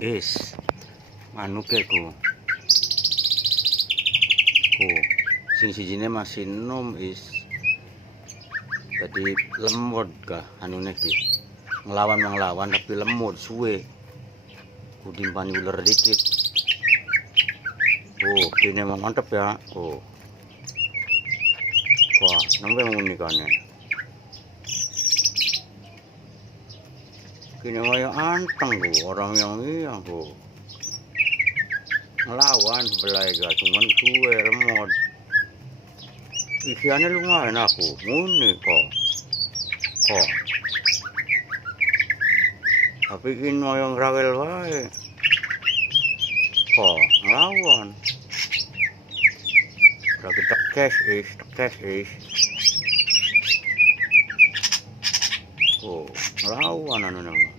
is manuke sing sijine masih nom is jadi lemot kah anune ki ngelawan tapi lemot suwe kudimpani ular dikit. Ini emang mantep ya. Wah, namanya emang unikannya. Kini mah yang anteng orang yang ngelawan sebelah cuman suwe lemot. Isiannya lumayan aku, muni kok. Tapi kini mah yang rawel wae. Ngelawan. Lagi tekes is. Ngelawan anu nama.